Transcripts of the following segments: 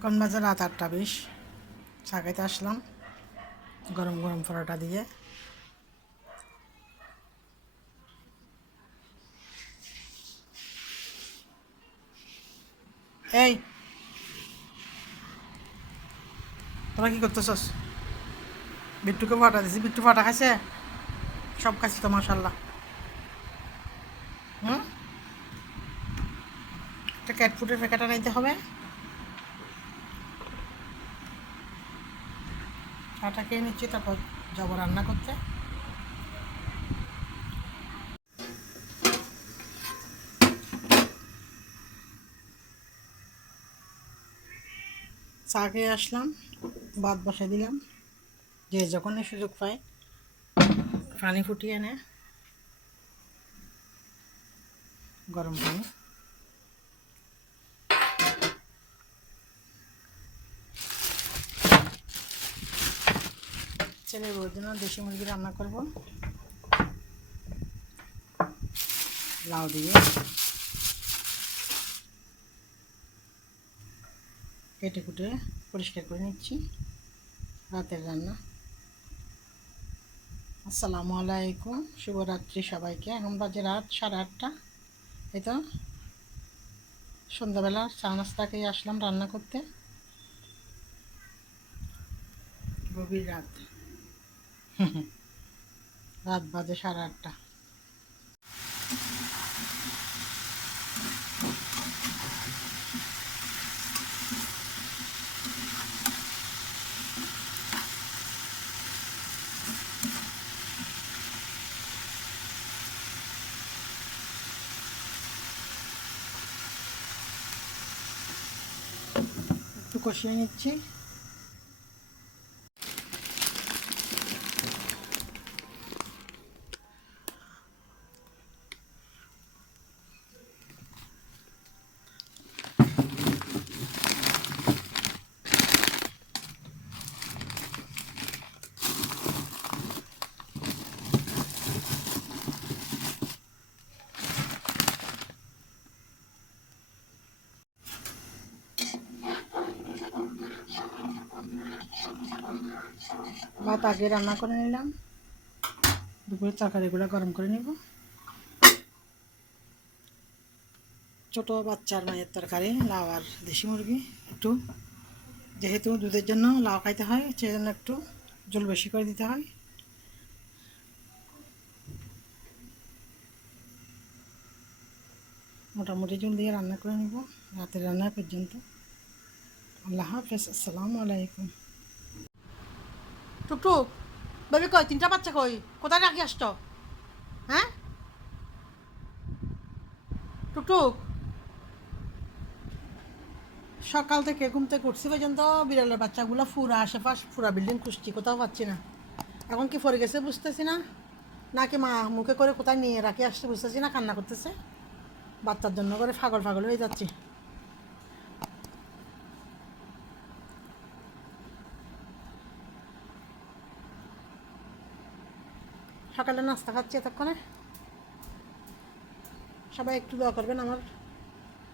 এখন বাজে রাত 8:20। চা খাইতে আসলাম গরম গরম পরোটা দিয়ে। এই তোরা কি করতেছস? বিট্টুকে ফাটা দিছি, বিট্টু ফাটা খাইছে, সব খাইছে তো মাশাল্লাহ। হুম, একটা ক্যাট ফুডের প্যাকেট আনাইতে হবে। চাটা খেয়ে নিচ্ছি, তারপর যাবো রান্না করতে। চা খেয়ে আসলাম, ভাত বসাই দিলাম। যে যখনই সুযোগ পায় পানি ফুটিয়ে এনে, গরম পানি। ছেলের বউর জন্য দেশি মুরগি রান্না করব, লাউ দিয়ে কেটে কুটে পরিষ্কার করে নিচ্ছি। রাতের রান্না। আসসালামু আলাইকুম, শুভরাত্রি সবাইকে। এখন বাজে রাত 8:30। এই তো সন্ধ্যাবেলা চা নাস্তা খেয়ে আসলাম রান্না করতে। গভীর রাত, রাত বাজে 8:30। একটু কষিয়ে নিচ্ছি। ভাত আগে রান্না করে নিলাম, দুপুরের তরকারিগুলো গরম করে নিব। ছোটো বাচ্চার মায়ের তরকারি, লাউ আর দেশি মুরগি। একটু যেহেতু দুধের জন্য লাউ খাইতে হয়, সেই জন্য একটু জল বেশি করে দিতে হয়। মোটামুটি জল দিয়ে রান্না করে নিব রাতের রান্না পর্যন্ত। আল্লাহ হাফেজ, আসসালামু আলাইকুম। টুকটুক বেবি কই? 3টা বাচ্চা কই? কোথায় রাখি আসতো? হ্যাঁ টুকটুক, সকাল থেকে ঘুম থেকে উঠছি পর্যন্ত বিড়ালের বাচ্চাগুলো পুরা আশেপাশ, পুরা বিল্ডিং খুঁজছি, কোথাও পাচ্ছি না। এখন কি পড়ে গেছে বুঝতেছি না, নাকি মা মুখে করে কোথায় নিয়ে রাখি আসতে বুঝতেছি না। কান্না করতেছে বাচ্চার জন্য করে, পাগল পাগল হয়ে যাচ্ছি। সকালে নাস্তা খাচ্ছি এতক্ষণে। সবাই একটু দোয়া করবেন আমার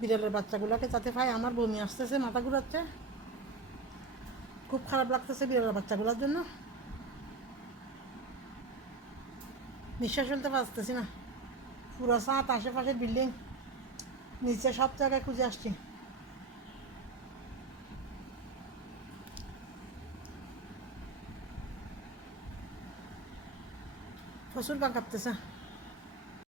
বিড়ালের বাচ্চাগুলোকে যাতে পাই। আমার বমি আসতেছে, মাথা ঘুরাচ্ছে, খুব খারাপ লাগতেছে বিড়ালের বাচ্চাগুলোর জন্য। নিঃশ্বাস ফেলতে পারতেছি না। পুরো সাত আশেপাশের বিল্ডিং, নিচে সব জায়গায় খুঁজে আসছি। প্রচুর গা কাঁপতেছে।